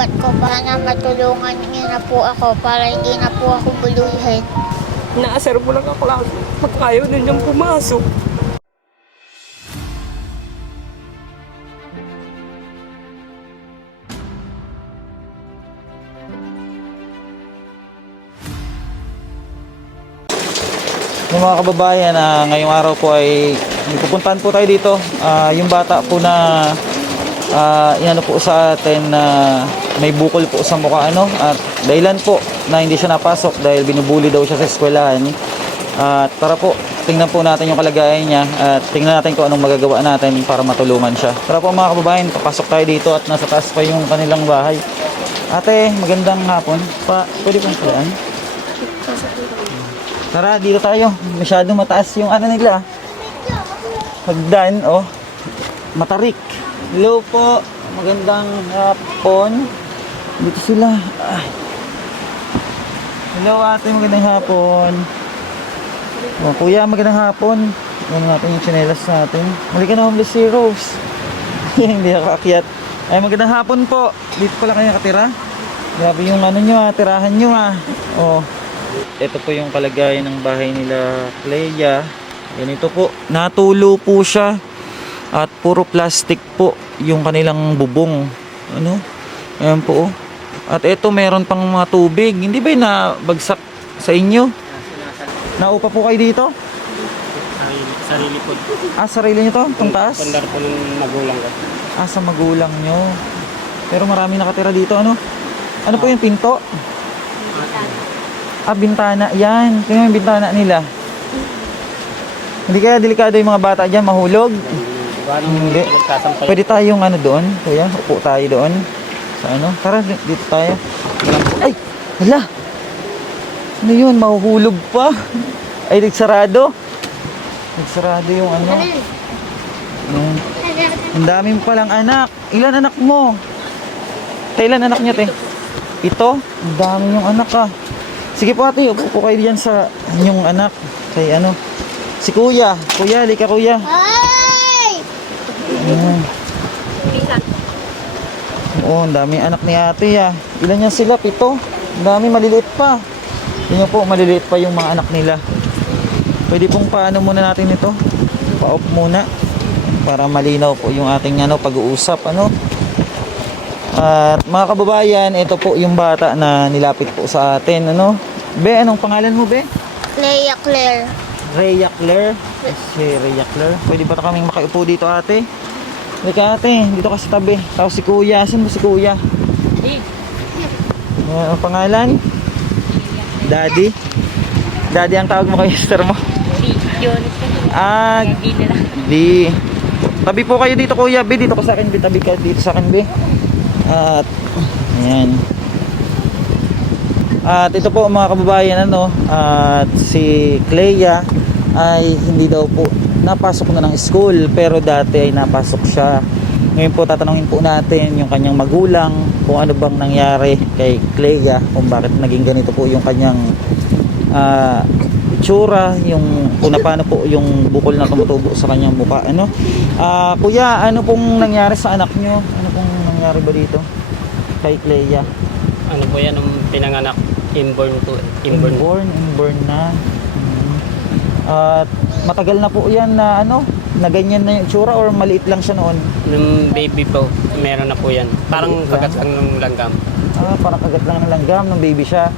sugat ko para matulungan niyo na po ako para hindi na po ako buluhin. Naasar mo lang ako lang pag ayaw na niyang pumasok. Yung mga kababayan, ngayong araw po ay pupuntahan po tayo dito. Yung bata po na inano po sa atin na may bukol po sa mukha, at dahilan po na hindi siya napasok dahil binubuli daw siya sa eskwelahan. At tara po, tingnan po natin yung kalagayan niya at tingnan natin kung anong magagawa natin para matulungan siya. Tara po mga kababayan, papasok tayo dito at nasa taas pa yung kanilang bahay. Ate, magandang hapon. Pwede pong palaan? Tara, dito tayo. Masyadong mataas yung ano nila. Hagdan, matarik. Hello po. Magandang hapon. Dito sila. Hello ate, magandang hapon. Kuya, magandang hapon. Ano natin yung tsinelas natin. Mali ka na, homeless si Rose. Hindi nakaakyat. Ay, magandang hapon po. Dito pala kayo nakatira. Grabe yung ano nyo, tirahan nyo . Ito po yung kalagayan ng bahay nila Clea. Ganito po, natulo po siya at puro plastic po yung kanilang bubong. Ayan po. At ito meron pang mga tubig. Hindi ba yung nabagsak sa inyo? Naupa po kayo dito? Sarili po. Sarili nyo to? Itong taas? Pandar po ng magulang ko. Sa magulang nyo. Pero marami nakatira dito. Ano po yung pinto? Bintana. Yan. Tingnan mo yung bintana nila. Hindi kaya delikado yung mga bata dyan mahulog? Hindi. Pwede tayong doon, kuya. Upo tayo doon. Tara, dito tayo. Ay! Hala! Ano yun? Mahuhulog pa. Ay, nagsarado. Nagsarado yung Ang dami mo palang anak. Ilan anak mo? Kailan anak niya, te? Ito? Ang dami yung anak, Sige po ate, upo po kayo diyan sa inyong anak. Kay si kuya. Kuya, halika kuya. Ay! Ang dami anak ni ate Ilan yan sila? 7. Ang dami, maliliit pa. Tingnan po, maliliit pa yung mga anak nila. Pwede pong paano muna natin ito? Pa-off muna. Para malinaw po yung ating pag-uusap. At mga kababayan, ito po yung bata na nilapit po sa atin. Be, anong pangalan mo, be? Clea Claire. Rhea Claire. Si Rhea Claire. Pwede ba kaming makiupo dito, ate? Halika, ate. Dito ka sa tabi. Tapos si kuya. Saan mo si kuya? Anong pangalan? Daddy. Daddy ang tawag mo kay sister mo? Di. Tabi po kayo dito, kuya. Be, dito ka sa akin. Be, tabi ka dito sa akin, be. At ayan. At ito po mga kababayan, at si Clea ay hindi daw po napasok na ng school, pero dati ay napasok siya. Ngayon po tatanungin po natin yung kanyang magulang kung ano bang nangyari kay Clea, kung bakit naging ganito po yung kanyang itsura, yung kung paano po yung bukol na tumutubo sa kanyang mukha. Kuya, ano pong nangyari sa anak nyo? Ano pong nangyari ba dito kay Clea? Ano po yan, nung pinanganak, inborn po. Inborn na. At matagal na po yan na na ganyan na yung itsura, or maliit lang siya noon? Nung baby po, meron na po yan. Parang kagat lang ng langgam. Parang kagat lang ng langgam nung baby siya.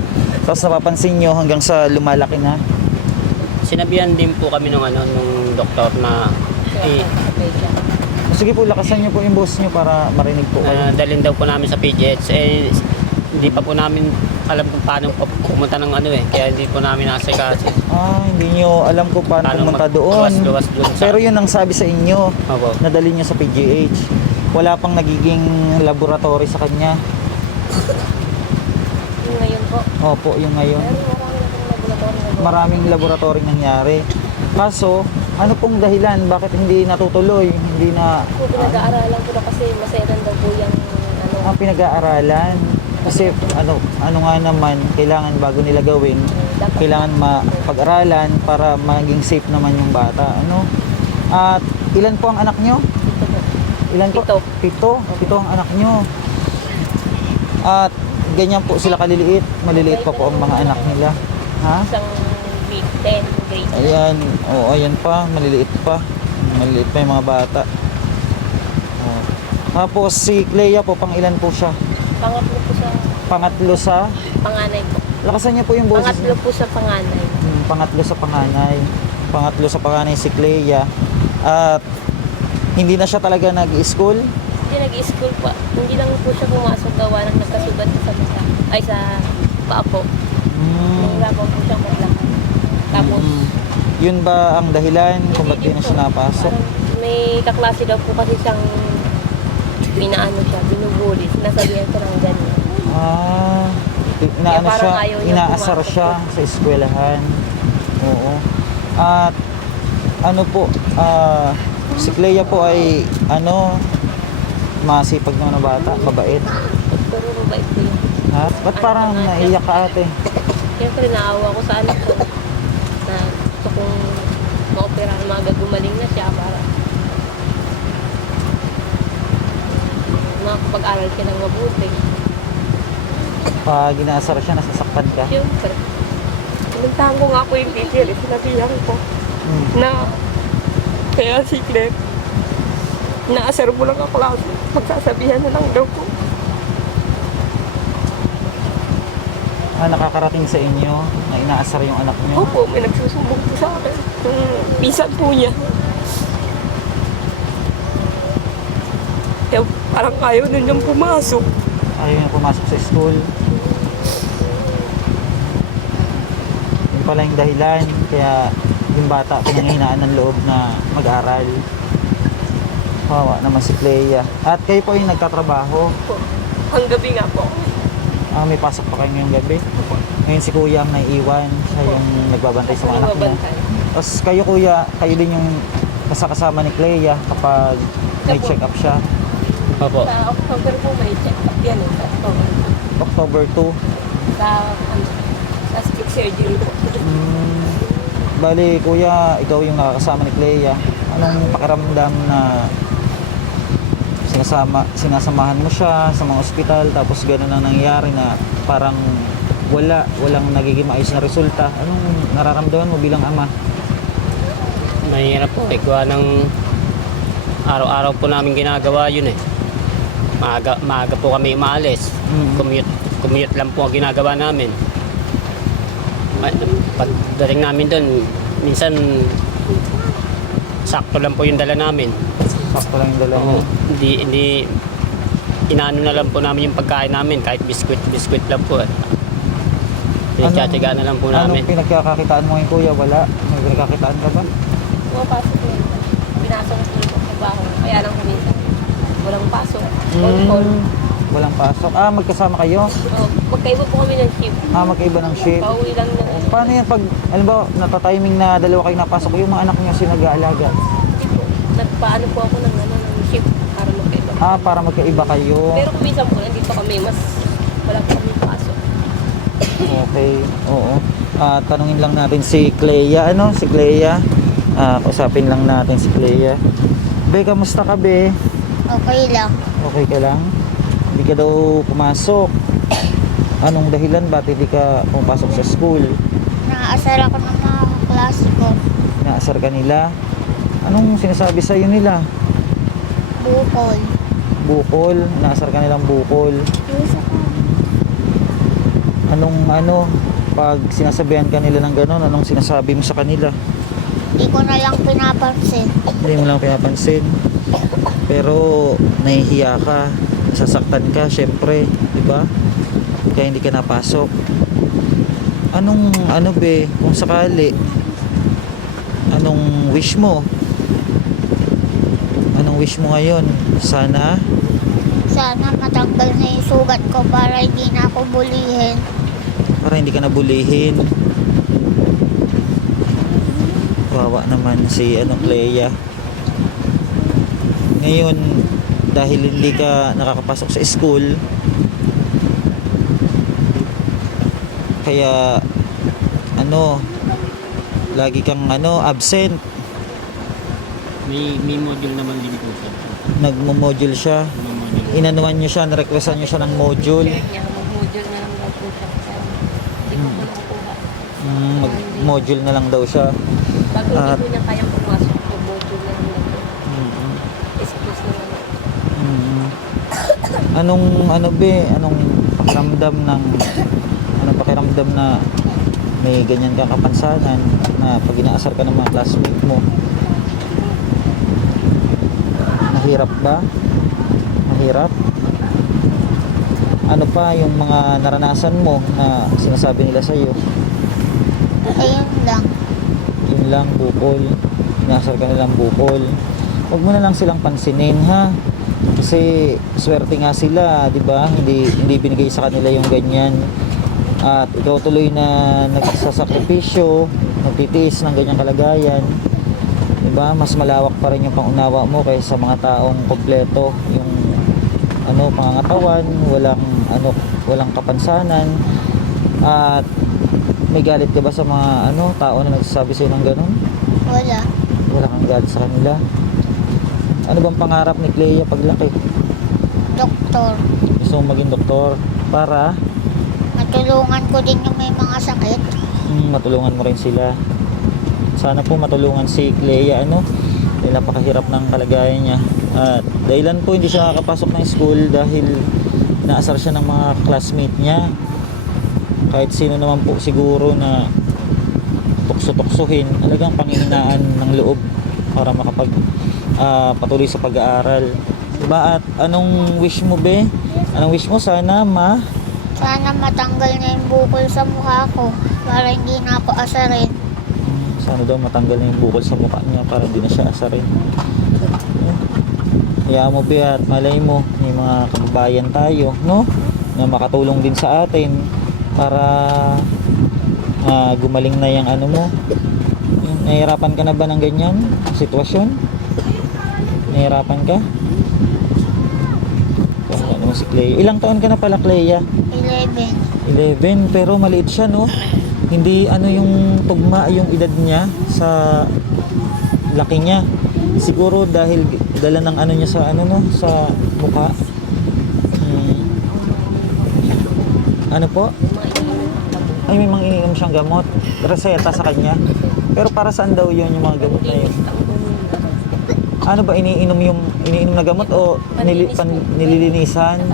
Tapos napapansin nyo hanggang sa lumalaki na. Sinabihan din po kami nung doktor na Sige po, lakasan nyo po yung boss nyo para marinig po kayo. dalhin daw po namin sa PGH. Hindi pa po namin alam kung paano pumunta ng kaya hindi po namin nasikaso. Hindi nyo alam kung paano pumunta doon. Luwas Pero yun ang sabi sa inyo. Opo. Nadali nyo sa PGH. Wala pang nagiging laboratory sa kanya. Yung ngayon po. Opo, yung ngayon. Maraming laboratory nangyari. Kaso, ano pong dahilan? Bakit hindi natutuloy? Hindi na... Pinag-aaralan ko na kasi maselan daw po yung pinag-aaralan. Kasi ano nga naman, kailangan bago nila gawin, kailangan mapag-aralan para maging safe naman yung bata. At ilan po ang anak nyo? Ilan po? 7. 7 ang anak nyo. At ganyan po sila kaliliit. Maliliit pa po ang mga anak nila. Ha? Isang grade 10, grade 9. Ayan. Oo, ayan pa. Maliliit pa. Maliliit pa yung mga bata. Oh. Tapos si Clea po, pang ilan po siya? Pangatlo po sa Pangatlo sa... panganay po. Lakasan niya po yung boses Pangatlo niya. po sa panganay. Pangatlo sa panganay. Pangatlo sa panganay si Clea. At hindi na siya talaga nag-school. Hindi nag-school po. Hindi lang po siya pumasok gawa ng nagkasugat sa mata. Ay sa paa po. Nahirapan po siyang maglakad. Tapos, Yun ba ang dahilan kung ba't di na siya po, napasok? parang may kaklase daw po kasi siyang pinaano siya, binubuli. Sinasabihan siya ng ganyan. Ah, inaano Kaya siya, parang ayaw niya inaasar pumasok siya sa eskwelahan. Oo. At ano po, si Clea po ay ano, masipag naman na bata, mabait. Pero mabait po yun. Ha? Ba't parang naiyak ka ate? Siyempre, naawa ko sa anak ko na gusto kong ma-opera ng mga gumaling na siya para makapag-aral ka ng mabuti. Pag inaasar siya, nasasaktan ka? Siyempre, pinuntahan ko nga po yung teacher, sinabihan ko na kaya si Clem, naasar mo lang ang klase, magsasabihan na lang daw ko. Nakakarating sa inyo na inaasar yung anak niyo? Opo, may nagsusumbong po sa akin. Pisan po niya. Kaya parang ayaw na niyang pumasok. Ayaw niya pumasok sa school. Yun pala yung dahilan. Kaya yung bata pinanghihinaan ng loob na mag-aral. Kawawa naman si Clea. At kayo po yung nagtatrabaho. Po. Ang gabi nga po. May pasok pa kayo ngayong gabi. Ngayon si kuya ang naiiwan. Siya yung nagbabantay sa mga anak niya. Nagbabantay. Tapos kayo kuya, kayo din yung kasama ni Clea kapag may check up siya. Opo. Sa October po may check-up yan. Sa October. October 2. Sa split surgery po. Bali, kuya, ikaw yung nakakasama ni Clea. Anong pakiramdam na sinasamahan mo siya sa mga ospital tapos gano'n ang nangyayari na parang walang nagiging maayos na resulta? Anong nararamdaman mo bilang ama? Mahirap po. Gawa ng araw-araw po namin ginagawa yun eh. Maaga po kami umaalis. Commute lang po ang ginagawa namin. Pagdating namin doon, minsan sakto lang po yung dala namin. Sakto lang yung dala mo. Hindi inaano na lang po namin yung pagkain namin kahit biskwit lang po. Pinagtsatsagaan na lang po namin. Anong pinagkakakitaan mo ngayon kuya? Wala? May pinagkakitaan ka ba? Pumapasok na yun. Pinasok ko yung trabaho. Kaya lang kuminsan. Walang pasok. On-call. Walang pasok. Magkasama kayo? Magkaiba po kami ng shift. Magkaiba ng shift. Pauwi lang na. Paano yan pag, alam ba, natatiming na dalawa kayo napasok, yung mga anak niyo sila nag-aalaga? Hindi po. Nagpaano po ako ng shift para magkaiba. Para magkaiba kayo. Pero kuminsan po, nandito kami. Mas wala po kami pasok. Okay, oo. Tanungin lang natin si Clea, Si Clea. Usapin lang natin si Clea. Be, kamusta ka, Be? Okay lang. Okay ka lang? Hindi ka daw pumasok. Anong dahilan? Ba't hindi ka pumapasok sa school? Nakaasar ako ng mga klase ko. Inaasar ka nila? Anong sinasabi sa'yo nila? Bukol. Bukol? Inaasar ka nilang bukol? Pag sinasabihan ka nila ng gano'n, anong sinasabi mo sa kanila? Hindi ko na lang pinapansin. Hindi mo lang pinapansin. Pero nahihiya ka, nasasaktan ka, syempre, di ba? Kaya hindi ka napasok. Be, kung sakali, anong wish mo? Anong wish mo ngayon? Sana Sana matanggal na yung sugat ko para hindi na ako bulihin. para hindi ka nabulihin. Kawawa naman si Clea. Ngayon, dahil hindi ka nakakapasok sa school, kaya lagi kang absent. May module naman din po siya. Nagmo-module siya. May module. inanuan nyo siya, narequestan nyo siya ng module. Kaya mag-module na lang daw po siya. Kasi hindi ko po nakukuha. Module na lang daw siya. Pag hindi At- ko niya kayang pumasok, mag-module na lang daw po. Mm. Excuse na lang. Anong anong pakiramdam na may ganyan kang kapansanan na pag inaasar ka ng mga classmate mo? Mahirap ba? Mahirap? Ano pa yung mga naranasan mo na sinasabi nila sa iyo? Ayun lang. Yun lang, bukol. Inaasar ka nilang bukol. Huwag mo na lang silang pansinin, ha? Kasi swerte nga sila, di ba? Hindi binigay sa kanila yung ganyan. At ikaw tuloy na nagsasakripisyo, nagtitiis ng ganyang kalagayan. Di ba? Mas malawak pa rin yung pangunawa mo kaysa mga taong kompleto, yung pangangatawan, walang kapansanan. At may galit ka ba sa mga tao na nagsasabi sa'yo ng ganun? Wala. Wala kang galit sa kanila. Ano bang pangarap ni Clea paglaki? Doktor. Gusto mong maging doktor para Matulungan ko din yung may mga sakit. matulungan mo rin sila. Sana po matulungan si Clea, dahil napakahirap ng kalagayan niya. At dahilan po hindi siya nakakapasok ng school dahil naasar siya ng mga classmate niya. Kahit sino naman po siguro na tukso-tuksuhin, talagang panghihinaan ng loob para patuloy sa pag-aaral. Diba? At anong wish mo, be? Anong wish mo? Sana Sana matanggal na yung bukol sa mukha ko para hindi na ako asarin. sana daw matanggal na yung bukol sa mukha niya para hindi na siya asarin. Kaya mo, be, at malay mo, may mga kababayan tayo, na makatulong din sa atin para gumaling na yung mo. Nahihirapan ka na ba ng ganyan sitwasyon? Nahihirapan ka? Ano naman si Clea? Ilang taon ka na pala, Clea? 11, pero maliit siya, Hindi yung tugma yung edad niya sa laki niya. Siguro dahil dala ng niya sa sa mukha. Ano po? Ay, may mga iniinom siyang gamot. Reseta sa kanya. Pero para saan daw yun yung mga gamot na yun? Ano ba, iniinom na gamot o nililinisan?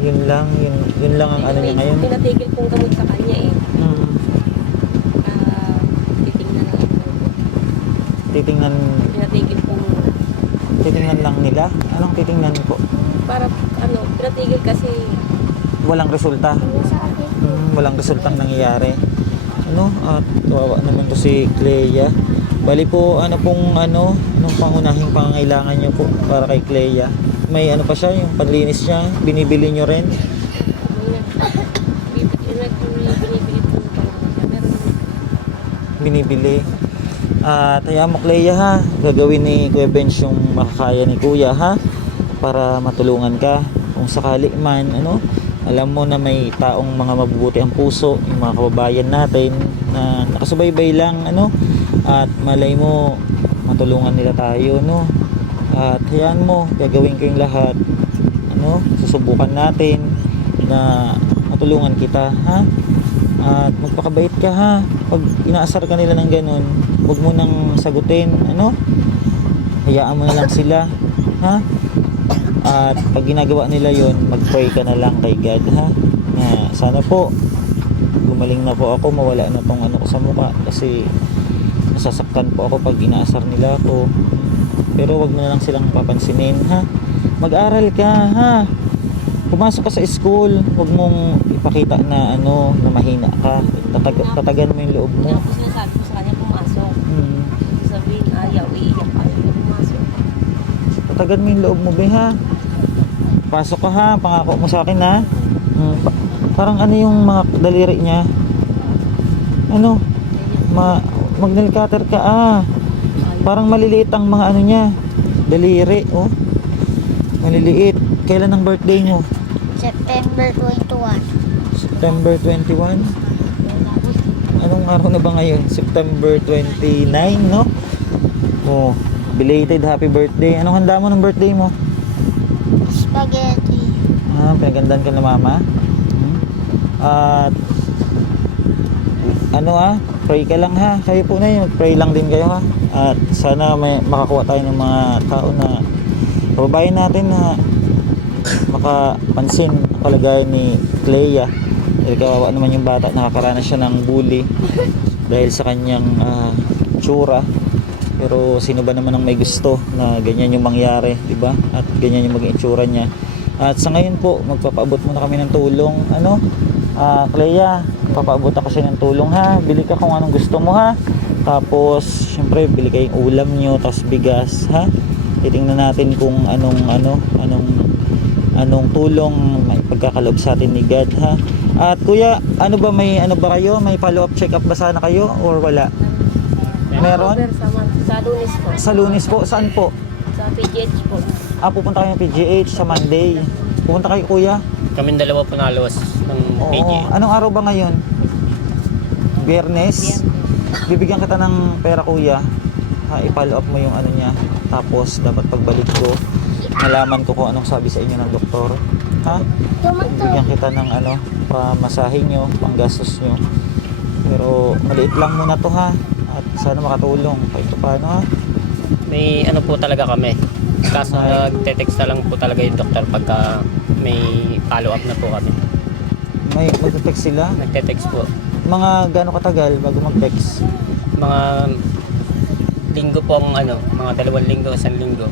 Yun lang ang niya ngayon. Pinatigil pong gamot sa kanya eh. Titingnan na lang po. Titingnan lang nila? Anong titingnan po? Para pinatigil kasi Walang resulta. Walang resultang nangyayari. At kawawa naman to si Clea. Bali po, anong pangunahing pangangailangan niyo po para kay Clea? May pa siya, yung panlinis niya, binibili niyo rin? Binibili. At hayaan mo, Clea, ha? Gagawin ni Kuya Bench yung makakaya ni Kuya, ha? Para matulungan ka. Kung sakali man, alam mo na may taong mga mabubuti ang puso, yung mga kababayan natin na nakasubaybay lang, at malay mo matulungan nila tayo, at hayaan mo, gagawin ko yung lahat, susubukan natin na matulungan kita, ha? At magpakabait ka, ha? Pag inaasar ka nila ng ganun, huwag mo nang sagutin, hayaan mo na lang sila, ha? At pag ginagawa nila yon, mag-pray ka na lang kay God, ha? Na sana po gumaling na po ako, mawala na tong ko sa mukha kasi nasasaktan po ako pag inaasar nila ako. Pero wag mo na lang silang papansinin, ha? Mag-aral ka, ha? Pumasok ka sa school, wag mong ipakita na na mahina ka. Tatagan mo yung loob mo. Kaya po sinasabi ko sa kanya pumasok. Sabihin, ayaw, iiyak ka. Pumasok. Tatagan mo yung loob mo, be, ha? Pasok ka, ha? Pangako mo sa akin, ha? Parang yung mga daliri niya? Mag-nail cutter ka, Parang maliliit ang mga niya. Daliri, maliliit. Kailan ang birthday mo? September 21. September 21? Anong araw na ba ngayon? September 29, no? Belated happy birthday. Anong handa mo ng birthday mo? Spaghetti. Pinagandaan ka na mama. At pray ka lang ha. Kayo po na yun, pray lang din kayo ha. At sana may makakuha tayo ng mga tao na kababayan natin na makapansin ang kalagayan ni Clea. Dahil kawawa naman yung bata, nakakaranas siya ng bully dahil sa kanyang tsura. Pero sino ba naman ang may gusto na ganyan yung mangyari, di ba? At ganyan yung maging itsura niya. At sa ngayon po, magpapaabot muna kami ng tulong. Clea, papaabot ako siya ng tulong ha. Bili ka kung anong gusto mo ha. Tapos, syempre, bili kayong ulam nyo, tapos bigas ha. Titingnan natin kung anong tulong may pagkakaloob sa atin ni God ha. At kuya, may kayo? May follow up check up ba sana kayo or wala? Meron? Sa Lunes po. Sa Lunes po, saan po? Sa PGH po. Pupunta kayo ng PGH sa Monday. Pupunta kayo kuya? Kaming dalawa po nalawas ng PG. Oo. Anong araw ba ngayon? Biyernes? Bibigyan kita ng pera kuya. I-follow up mo yung niya. Tapos dapat pagbalik ko, nalaman ko kung anong sabi sa inyo ng doktor. Ha? Bibigyan kita ng pamasahe nyo, panggastos nyo. Pero maliit lang muna to ha. At sana makatulong. Kahit paano ha. May po talaga kami. Kaso nagte-text na lang po talaga yung doktor pagka may follow up na po kami. May magte-text sila? Nagte-text po. Mga gaano katagal bago mag-text? Mga linggo po ang mga 2 linggo, 1 linggo.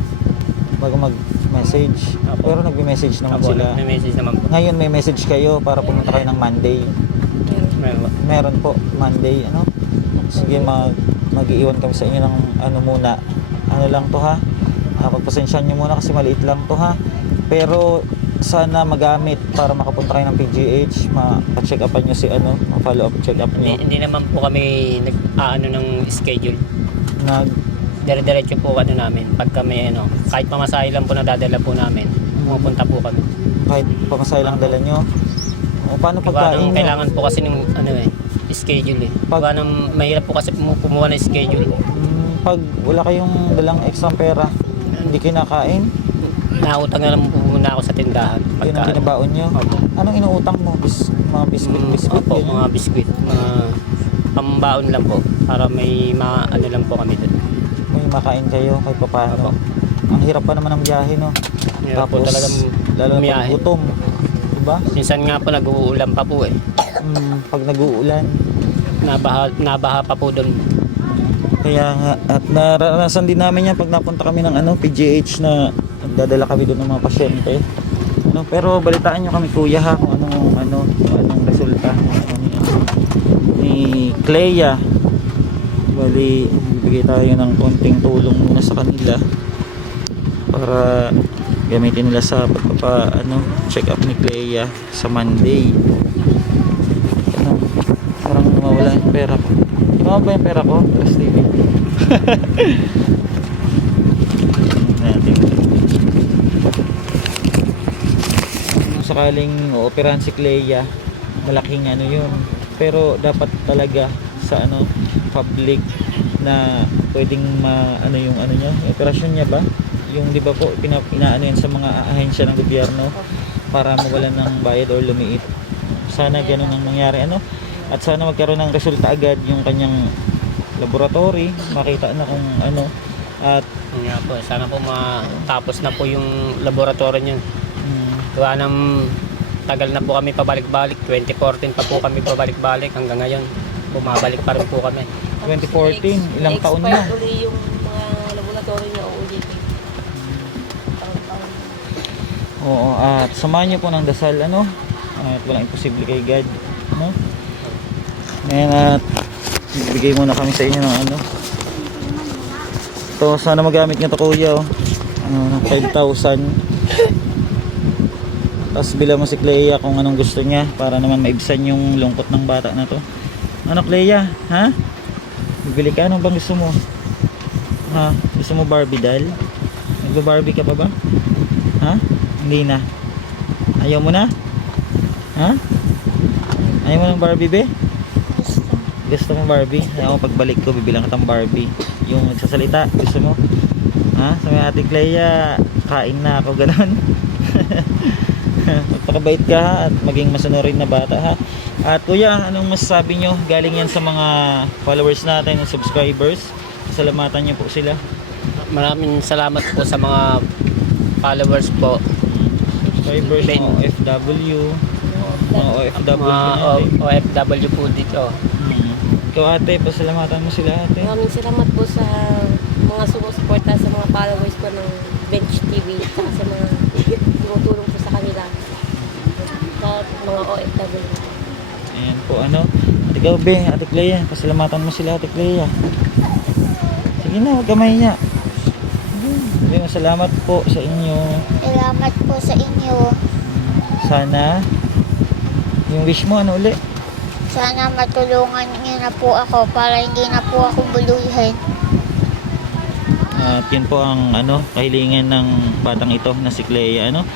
Bago mag-message. Apo. Pero nagme-message naman Apo, sila. may message naman po. Ngayon may message kayo para pumunta kayo ng Monday. Meron po. Meron po, Monday, Sige, mag-iiwan kami sa inyo ng muna. Lang to ha. Pagpasensyahan nyo muna kasi maliit lang to ha. Pero sana magamit para makapunta kayo ng PGH, ma-check upan nyo si ma-follow up check up nyo. Hindi naman po kami ng schedule. Dire-diretso po namin. Pag kami kahit pamasahe lang po na dadala po namin, pumupunta po kami. Kahit pamasahe lang dala nyo. Paano pagkain nyo? Kailangan po kasi ng schedule eh. Mahirap po kasi kumuha ng schedule. Pag wala kayong dalang extra pera, hindi kinakain? Nautang na lang po muna ako sa tindahan. Yun ang binabaon nyo? Opo. Anong inuutang mo? Mga biscuit? Opo, ganyan? mga biskuit. Mga pambaon lang po. Para may lang po kami doon. May makain kayo kahit paano. Opo. Ang hirap pa naman ng biyahe, no? Hirap po talagang lalo na pag bumiyahe. gutom. Diba? Minsan nga po nag-uulan pa po eh. Pag nag-uulan. Nabaha pa po doon. Kaya nga, at naranasan din namin yan pag napunta kami ng PGH na dadala kami doon ng mga pasyente. Pero balitaan nyo kami kuya ha kung anong resulta ni Clea. Bali, bibigay tayo ng konting tulong muna sa kanila para gamitin nila sa check up ni Clea sa Monday. Parang nawawala yung pera ko. Ano ba yung pera ko? Plus TV. Natin. Kung sakaling ooperahan si Clea, malaking yun. Pero dapat talaga sa public na pwedeng yung niya, yung operasyon niya ba? Yung di ba po inaano yan sa mga ahensya ng gobyerno para mawalan ng bayad or lumiit. Sana ganun ang mangyari at sana magkaroon ng resulta agad yung kanyang laboratory, makita na kung at Nga po, sana po matapos na po yung laboratory niya. Gawa ng tagal na po kami pabalik-balik. 2014 pa po kami pabalik-balik hanggang ngayon. Bumabalik pa rin po kami. 2014, ilang taon na. Expired uli yung mga laboratory niya o OJT. Oo, at samahan niyo po ng dasal at walang imposible kay God, Ngayon at bigay muna kami sa inyo ng ito, sana magamit nyo to kuya 5,000. Tapos bila mo si Clea kung anong gusto niya para naman maibsan yung lungkot ng bata na to. Clea, ha? Bibili ka, anong bang gusto mo? Ha? Gusto mo Barbie doll? Nagba-Barbie ka pa ba? Ha? Hindi na. Ayaw mo na? Ha? Ayaw mo ng Barbie, be? Gusto mo Barbie? Ako pagbalik ko, bibilang kitang Barbie. Yung nagsasalita, gusto mo? Ha? Sabi ate Clea, kain na ako, ganon. Magpakabait ka ha, at maging masunurin na bata ha. At kuya, anong masasabi nyo? Galing yan sa mga followers natin, subscribers. Salamatan nyo po sila. Maraming salamat po sa mga followers po. Subscribers, Ben. mga OFW. Mga OFW Mga natin. OFW po dito. Ikaw ate, pasalamatan mo sila ate. Maraming salamat po sa mga sumusuporta sa mga followers ko ng Bench TV at sa mga tumutulong po sa kanila sa mga OFW. Ayan po ano. At ikaw be, ate Clea, pasalamatan mo sila ate Clea. Sige na, huwag ka mahiya. Salamat po sa inyo. Salamat po sa inyo. Sana yung wish mo ano uli? Sana matulungan niyo na po ako para hindi na po ako buluhin. At yun po ang ano, kahilingan ng batang ito na si Clea ano.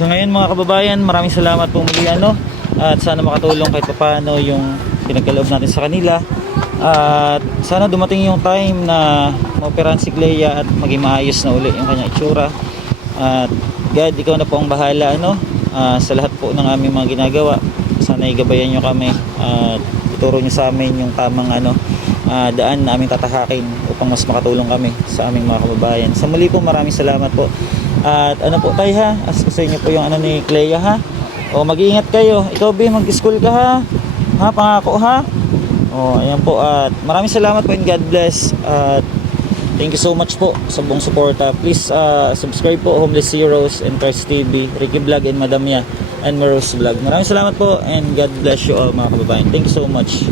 So ngayon mga kababayan, maraming salamat po muli ano. At sana makatulong kahit paano yung pinagkaloob natin sa kanila. At sana dumating yung time na maoperahan si Clea at maging maayos na uli yung kanyang itsura. At God, ikaw na po ang bahala ano, sa lahat po ng aming mga ginagawa. Sana igabayan nyo kami at ituro nyo sa amin yung tamang ano, daan na aming tatahakin upang mas makatulong kami sa aming mga kababayan. Sa muli po, maraming salamat po. At ano po tayo ha, asusin nyo po yung ano ni Clea ha. O mag-iingat kayo. Ikaw be, mag-school ka ha. Ha, pangako ha. O ayan po, at maraming salamat po and God bless. At thank you so much po sa buong suporta. Please subscribe po Homeless Heroes and Christ TV, Ricky Vlog and Madam Ya and Maros Vlog. Maraming salamat po and God bless you all mga kababayan. Thank you so much.